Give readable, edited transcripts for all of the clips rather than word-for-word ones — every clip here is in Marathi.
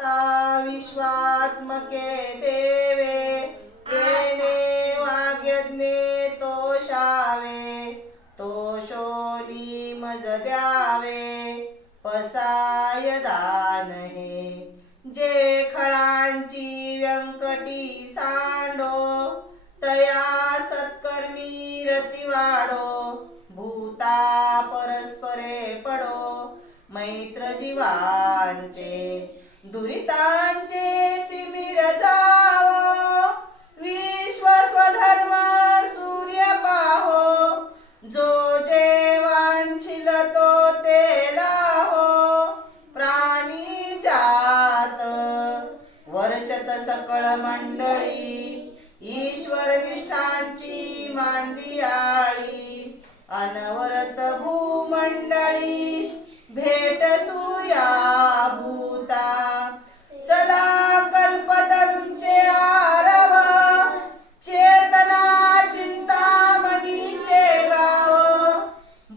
ता विश्वात्मके देवे येने वाग्यज्ञे तोषावे तोषोली मज द्यावे पसाय दान हे जे खळांची व्यंकटी सांडो तया सत्कर्मी रती वाढो भूता परस्परे पडो मैत्र जीवांचे दुरितांचे तिमिर जावो विश्व स्वधर्म सूर्य पाहो जो जे वांछिल तो ते लाहो प्राणी जात वर्षत सकळ मंडळी ईश्वर निष्ठांची मांदियाळी अनवरत भूमंडळी भेट तू या भूता चला कल्पतरूंचे आरव चेतना चिंतामणीचे गाव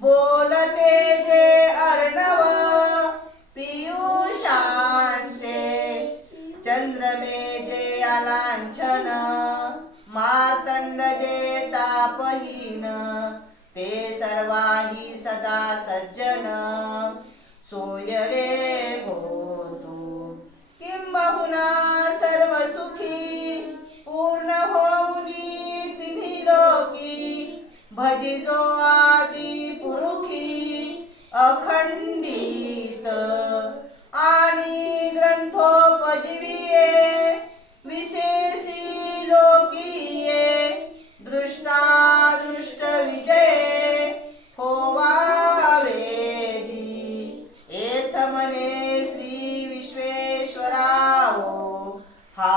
बोलते जे अर्णव पियुषांचे चंद्रमे जे आलांछन मार्तंड जे तापहीन ते सर्वाही सदा सज्जन सोय रे होतो किंबहुना सर्व सुखी पूर्ण होऊनी तिन्ही लोकी भजिजो आदि पुरुखी अखंडित आणि ग्रंथोपजीविये विशेषी लोकीये दृष्टादृष्ट विजये होवावे जी एथ मने श्री विश्वेश्वरावो हा